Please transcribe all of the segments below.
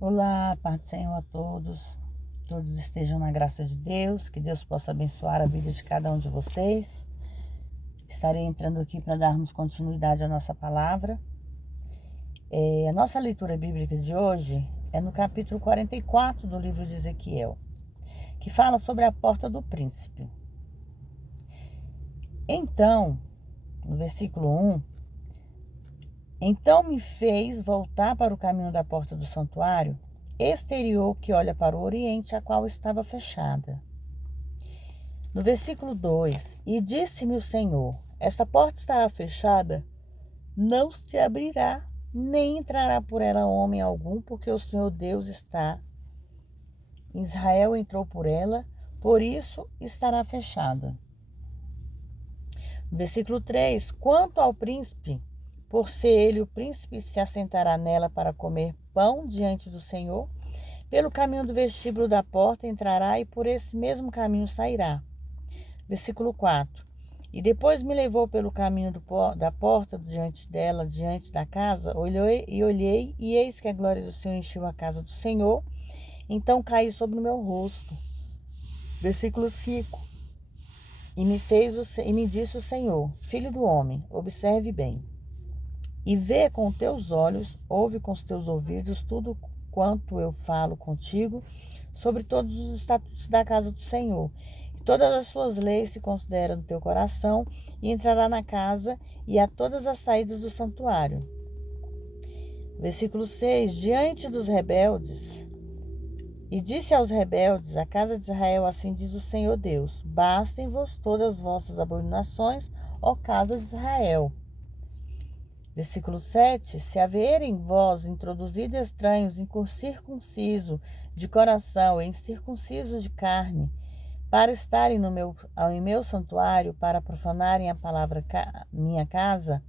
Olá, paz do Senhor a todos. Todos estejam na graça de Deus. Que Deus possa abençoar a vida de cada um de vocês. Estarei entrando aqui para darmos continuidade à nossa palavra. A nossa leitura bíblica de hoje é no capítulo 44 do livro de Ezequiel, que fala sobre a porta do príncipe. Então, no versículo 1, então me fez voltar para o caminho da porta do santuário exterior que olha para o oriente, a qual estava fechada. No versículo 2, e disse-me o Senhor, esta porta estará fechada, não se abrirá, nem entrará por ela homem algum, porque o Senhor Deus está. Israel entrou por ela, por isso estará fechada. No versículo 3, quanto ao príncipe, por ser ele o príncipe, se assentará nela para comer pão diante do Senhor, pelo caminho do vestíbulo da porta entrará e por esse mesmo caminho sairá. Versículo 4. E depois me levou pelo caminho da porta diante dela, diante da casa, olhei, e eis que a glória do Senhor encheu a casa do Senhor. Então caí sobre o meu rosto. Versículo 5. E me disse o Senhor, filho do homem, observe bem, e vê com teus olhos, ouve com os teus ouvidos tudo quanto eu falo contigo sobre todos os estatutos da casa do Senhor. Todas as suas leis se consideram no teu coração, e entrará na casa e a todas as saídas do santuário. Versículo 6. Diante dos rebeldes, e disse aos rebeldes, a casa de Israel, assim diz o Senhor Deus, bastem-vos todas as vossas abominações, ó casa de Israel. Versículo 7. Se haver em vós introduzido estranhos incircunciso de coração e incircunciso de carne, para estarem em meu santuário, para profanarem a palavra minha casa,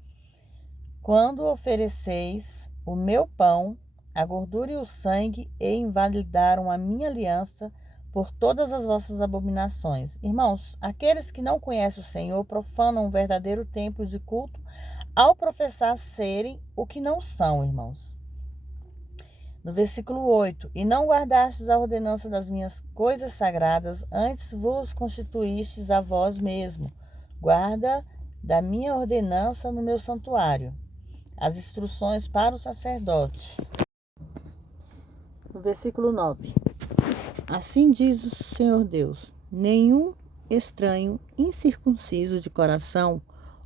quando ofereceis o meu pão, a gordura e o sangue, e invalidaram a minha aliança por todas as vossas abominações. Irmãos, aqueles que não conhecem o Senhor profanam um verdadeiro templo de culto ao professar serem o que não são, irmãos. No versículo 8, e não guardastes a ordenança das minhas coisas sagradas, antes vos constituístes a vós mesmo, guarda da minha ordenança no meu santuário, as instruções para o sacerdote. No versículo 9, assim diz o Senhor Deus, nenhum estranho incircunciso de coração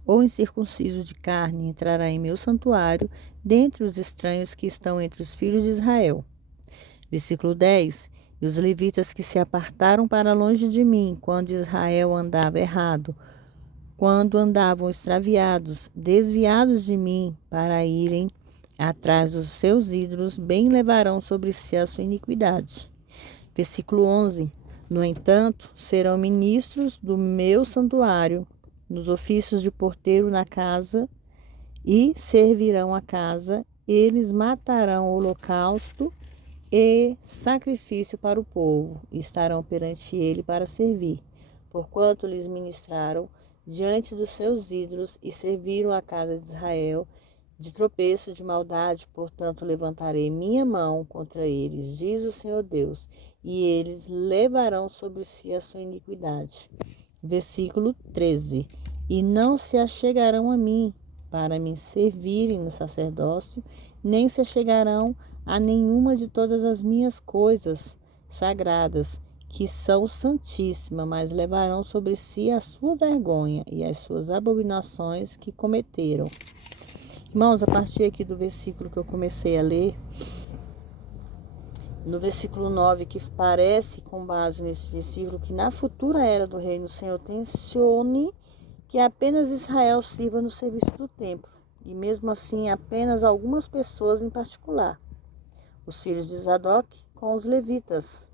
ou incircunciso de carne entrará em meu santuário, dentre os estranhos que estão entre os filhos de Israel. Versículo 10. E os levitas que se apartaram para longe de mim, quando Israel andava errado, quando andavam extraviados, desviados de mim, para irem atrás dos seus ídolos, bem levarão sobre si a sua iniquidade. Versículo 11. No entanto, serão ministros do meu santuário, nos ofícios de porteiro na casa, e servirão a casa, eles matarão o holocausto e sacrifício para o povo, e estarão perante ele para servir, porquanto lhes ministraram diante dos seus ídolos e serviram a casa de Israel de tropeço de maldade, portanto levantarei minha mão contra eles, diz o Senhor Deus, e eles levarão sobre si a sua iniquidade. Versículo 13. E não se achegarão a mim para me servirem no sacerdócio, nem se achegarão a nenhuma de todas as minhas coisas sagradas, que são santíssimas, mas levarão sobre si a sua vergonha e as suas abominações que cometeram. Irmãos, a partir aqui do versículo que eu comecei a ler, no versículo 9, que parece, com base nesse versículo, que na futura era do reino, o Senhor tencione que apenas Israel sirva no serviço do templo, e mesmo assim apenas algumas pessoas em particular, os filhos de Zadok com os levitas.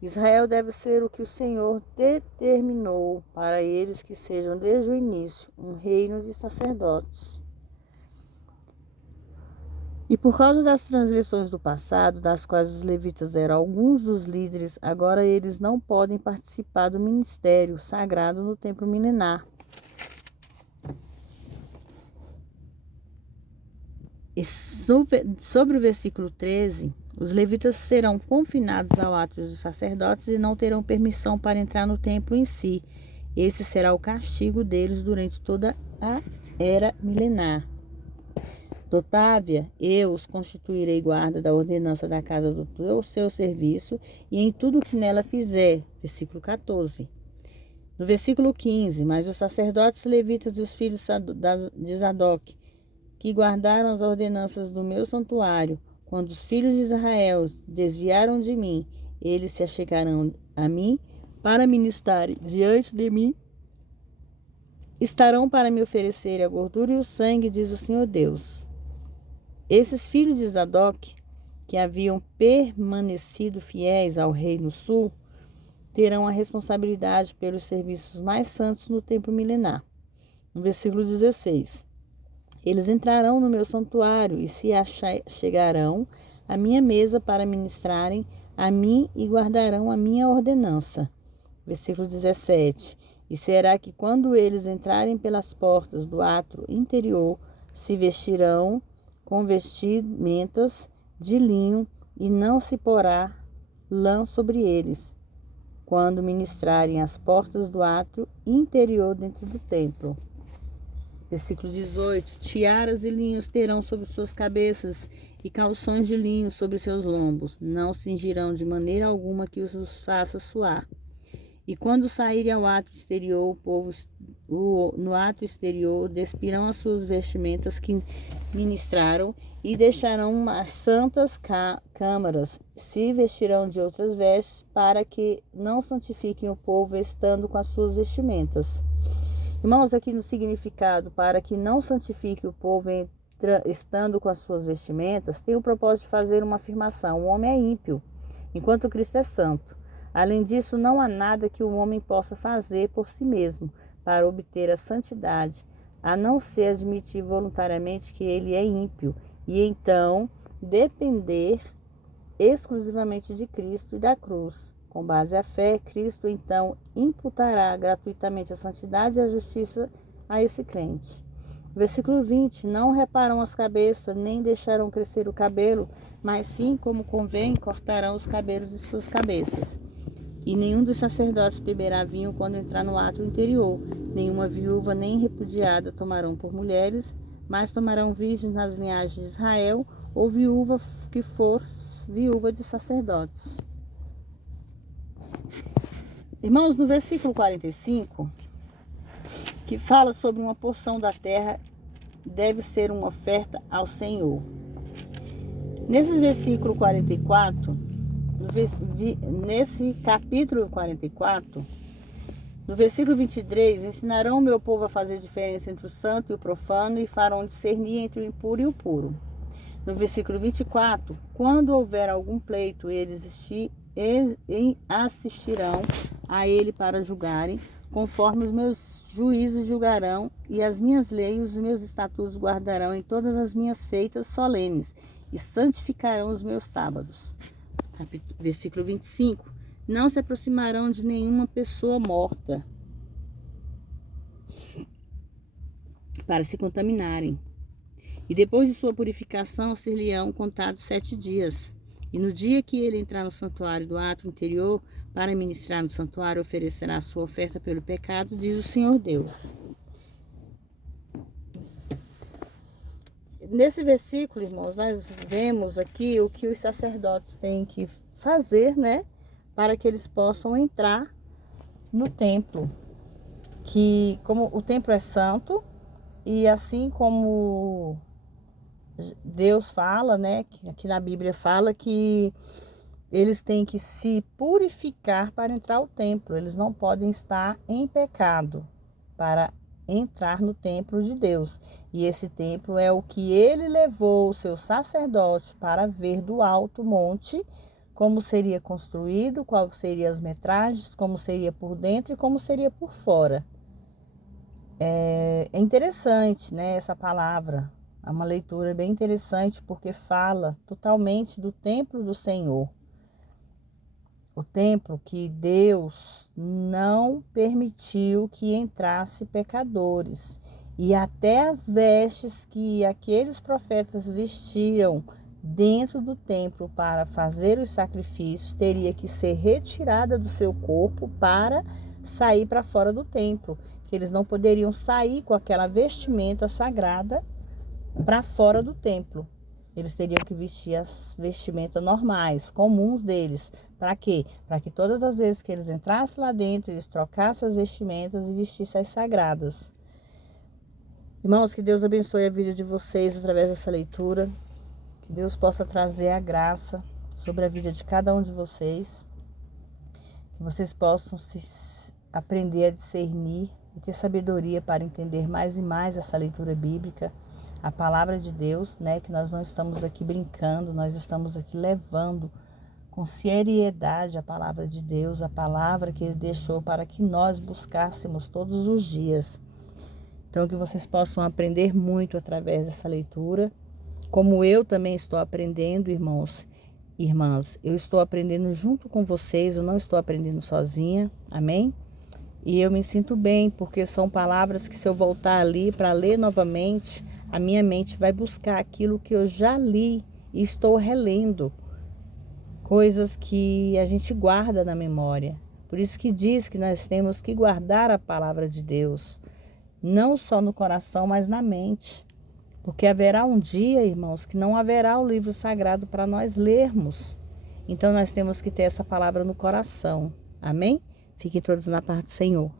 Israel deve ser o que o Senhor determinou para eles que sejam desde o início, um reino de sacerdotes. E por causa das transgressões do passado, das quais os levitas eram alguns dos líderes, agora eles não podem participar do ministério sagrado no templo milenar. E sobre o versículo 13, os levitas serão confinados ao ato dos sacerdotes e não terão permissão para entrar no templo em si. Esse será o castigo deles durante toda a era milenar. Otávia, eu os constituirei guarda da ordenança da casa do seu serviço e em tudo que nela fizer. Versículo 14. No versículo 15, mas os sacerdotes levitas e os filhos de Zadok, que guardaram as ordenanças do meu santuário, quando os filhos de Israel desviaram de mim, eles se achegarão a mim para ministrarem diante de mim, estarão para me oferecer a gordura e o sangue, diz o Senhor Deus. Esses filhos de Zadok, que haviam permanecido fiéis ao rei no sul, terão a responsabilidade pelos serviços mais santos no templo milenar. No versículo 16, eles entrarão no meu santuário e se chegarão à minha mesa para ministrarem a mim e guardarão a minha ordenança. Versículo 17, e será que quando eles entrarem pelas portas do átrio interior, se vestirão com vestimentas de linho e não se porá lã sobre eles, quando ministrarem as portas do átrio interior dentro do templo. Versículo 18, tiaras e linhos terão sobre suas cabeças e calções de linho sobre seus lombos, não cingirão de maneira alguma que os faça suar. E quando saírem ao átrio exterior, no átrio exterior, despirão as suas vestimentas que ministraram e deixarão as santas câmaras, se vestirão de outras vestes, para que não santifiquem o povo estando com as suas vestimentas. Irmãos, aqui no significado, para que não santifique o povo estando com as suas vestimentas, tem o propósito de fazer uma afirmação: o homem é ímpio, enquanto Cristo é santo. Além disso, não há nada que o homem possa fazer por si mesmo para obter a santidade, a não ser admitir voluntariamente que ele é ímpio e então depender exclusivamente de Cristo e da cruz. Com base à fé, Cristo então imputará gratuitamente a santidade e a justiça a esse crente. Versículo 20, não reparam as cabeças, nem deixarão crescer o cabelo, mas sim, como convém, cortarão os cabelos de suas cabeças. E nenhum dos sacerdotes beberá vinho quando entrar no átrio interior. Nenhuma viúva nem repudiada tomarão por mulheres, mas tomarão virgens nas linhagens de Israel, ou viúva que for viúva de sacerdotes. Irmãos, no versículo 45, que fala sobre uma porção da terra, deve ser uma oferta ao Senhor. Nesse versículo 44, nesse capítulo 44, no versículo 23, ensinarão o meu povo a fazer diferença entre o santo e o profano e farão discernir entre o impuro e o puro. No versículo 24, quando houver algum pleito, eles assistirão a ele para julgarem, conforme os meus juízos julgarão, e as minhas leis e os meus estatutos guardarão em todas as minhas feitas solenes, e santificarão os meus sábados. Versículo 25, não se aproximarão de nenhuma pessoa morta para se contaminarem. E depois de sua purificação, ser-lhe-ão contados 7 dias. E no dia que ele entrar no santuário do átrio interior, para ministrar no santuário, oferecerá a sua oferta pelo pecado, diz o Senhor Deus. Nesse versículo, irmãos, nós vemos aqui o que os sacerdotes têm que fazer, né, para que eles possam entrar no templo. Que como o templo é santo, e assim como Deus fala, né, que aqui na Bíblia fala que eles têm que se purificar para entrar ao templo. Eles não podem estar em pecado para entrar no templo de Deus. E esse templo é o que ele levou os seus sacerdotes para ver do alto monte como seria construído, quais seriam as metragens, como seria por dentro e como seria por fora. É interessante, né, essa palavra. É uma leitura bem interessante porque fala totalmente do templo do Senhor. O templo que Deus não permitiu que entrasse pecadores. E até as vestes que aqueles profetas vestiam dentro do templo para fazer os sacrifícios teria que ser retirada do seu corpo para sair para fora do templo, que eles não poderiam sair com aquela vestimenta sagrada para fora do templo. Eles teriam que vestir as vestimentas normais, comuns deles. Para quê? Para que todas as vezes que eles entrassem lá dentro, eles trocassem as vestimentas e vestissem as sagradas. Irmãos, que Deus abençoe a vida de vocês através dessa leitura. Que Deus possa trazer a graça sobre a vida de cada um de vocês. Que vocês possam aprender a discernir e ter sabedoria para entender mais e mais essa leitura bíblica. A palavra de Deus, né? Que nós não estamos aqui brincando, nós estamos aqui levando com seriedade a palavra de Deus, a palavra que Ele deixou para que nós buscássemos todos os dias. Então, que vocês possam aprender muito através dessa leitura, como eu também estou aprendendo, irmãos e irmãs. Eu estou aprendendo junto com vocês, eu não estou aprendendo sozinha, amém? E eu me sinto bem, porque são palavras que se eu voltar ali para ler novamente, a minha mente vai buscar aquilo que eu já li e estou relendo. Coisas que a gente guarda na memória. Por isso que diz que nós temos que guardar a palavra de Deus, não só no coração, mas na mente. Porque haverá um dia, irmãos, que não haverá o livro sagrado para nós lermos. Então nós temos que ter essa palavra no coração. Amém? Fiquem todos na paz do Senhor.